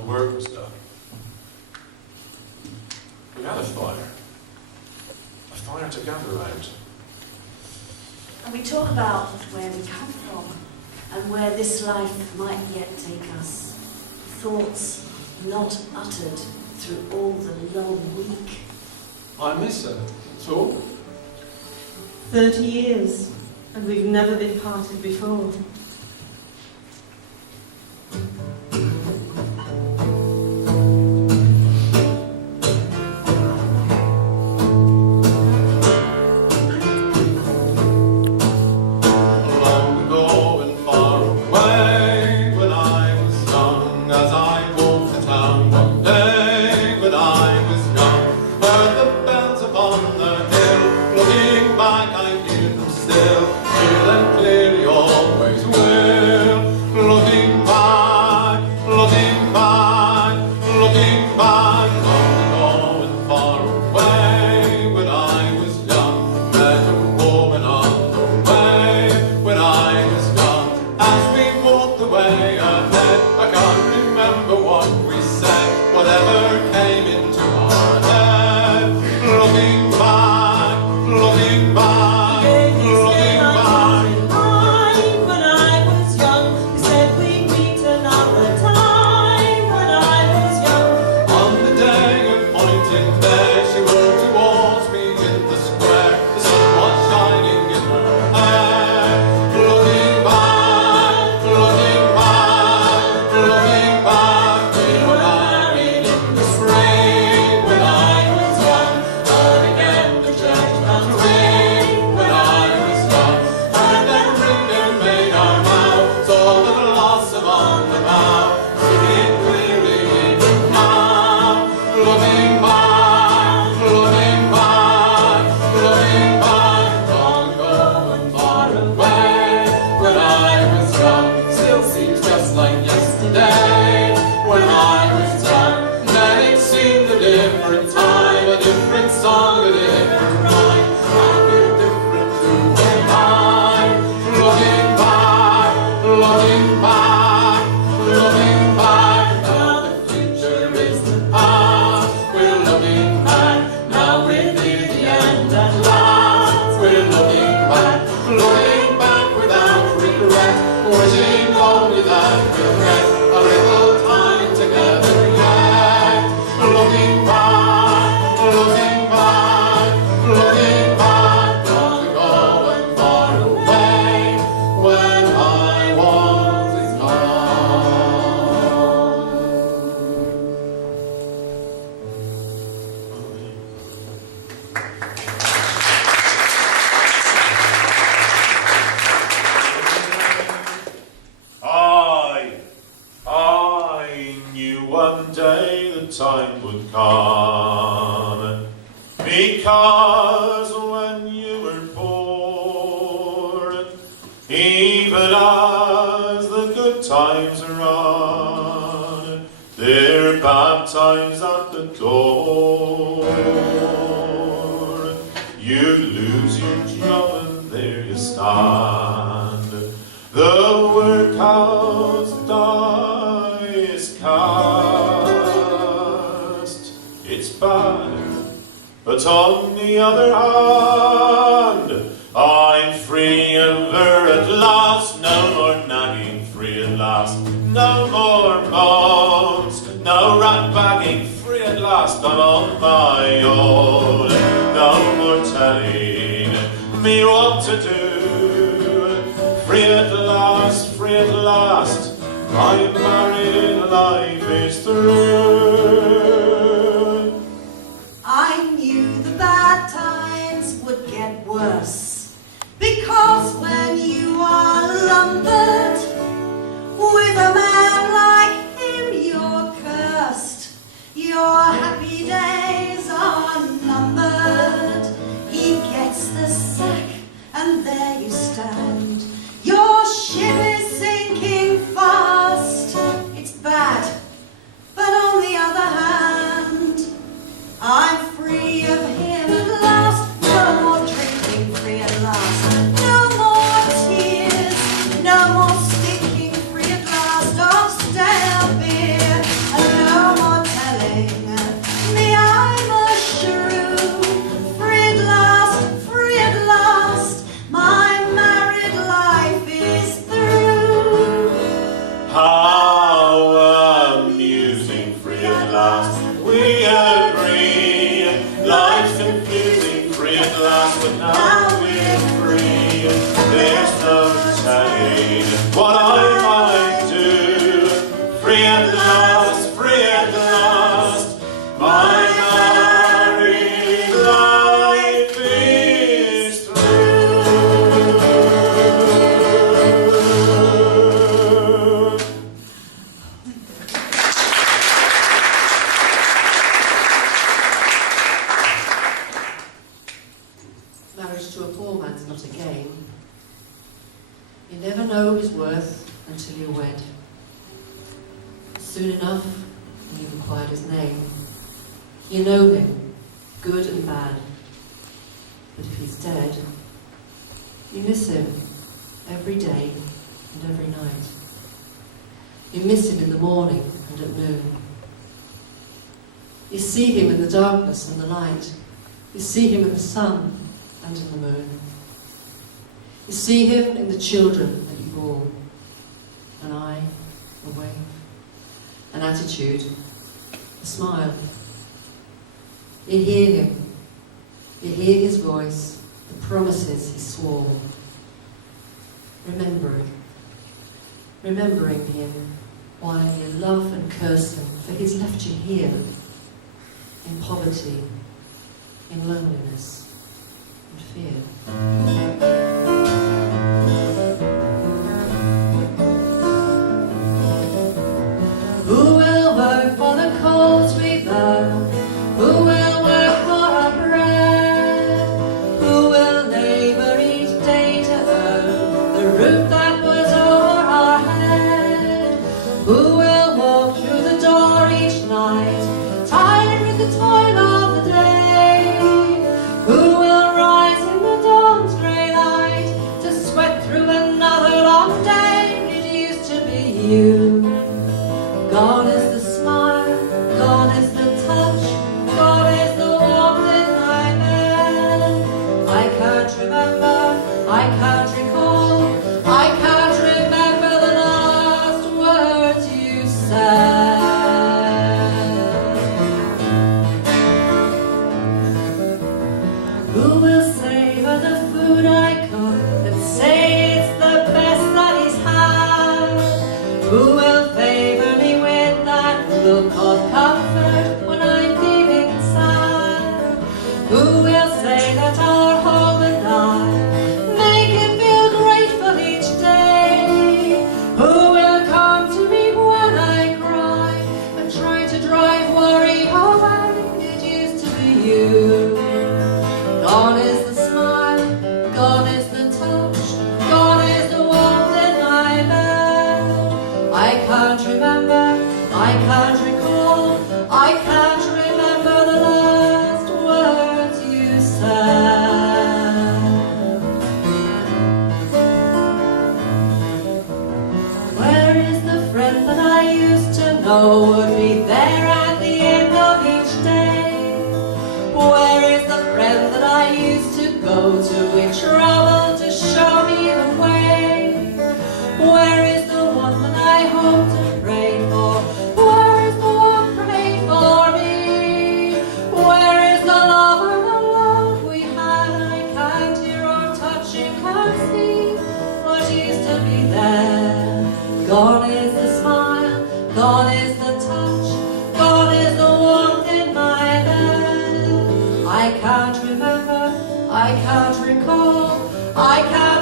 the work was done. We had a fire to gather round. And we talk about where we come from and where this life might yet take us. Thoughts not uttered through all the long week. I miss her. Talk. 30 years, and we've never been parted before. Time would come, because when you were born, even as the good times run, they're bad times at the door. You lose your job and there you stand, the workhouse die is cast. It's bad, but on the other hand, I'm free ever at last. No more nagging, free at last. No more moans, no rat bagging, free at last. I'm on my own. No more telling me what to do. Free at last, free at last. I'm married and life is through. I knew the bad times would get worse, because when you are lumbered with a man like him, you're cursed. Your happy days are numbered. He gets the sack, and there you stand. Your ship is sinking fast. It's bad, but on the at last, but now we're free. There's no telling what I might do. Free at last, free at last. My married life is through. Marriage to a poor man's not a game. You never know his worth until you're wed. Soon enough, when you've acquired his name, you know him, good and bad. But if he's dead, you miss him every day and every night. You miss him in the morning and at noon. You see him in the darkness and the light. You see him in the sun and in the moon. You see him in the children that you bore. An eye, a wave, an attitude, a smile. You hear him. You hear his voice, the promises he swore. Remembering him while you love and curse him, for he's left you here, in poverty, in loneliness and fear. Who will work for the coals we burn? Who will work for our bread? Who will labor each day to earn the roof that was over our head? Who will walk through the door each night, tired with the toil of the day? Who will rise in the dawn's grey light to sweat through another long day? It used to be you. Gone is the smile, gone is the touch, gone is the warmth in my bed. I can't remember, I can't recall, I can't remember the last words you said. Who will savor the food I cook and say it's the best that he's had? Who will favor me with that look of comfort when I'm feeling sad? Who will say that our home and I make him feel grateful each day? Who will come to me when I cry and try to drive worry away? It used to be you. Gone is the smile, gone is the touch, gone is the warmth in my bed. I can't remember, I can't recall, I can't remember the last words you said. Where is the friend that I used to know would be there at the end of each day? Where is the friend that I used to go to in trouble to show me the way? Where is the one that I hoped and prayed for? Where is the one prayed for me? Where is the love we had? I can't hear or touch him, can't see what used to be there. Gone is the smile, gone is the touch, gone is the warmth in my bed. I can't remember, I can't recall, I can't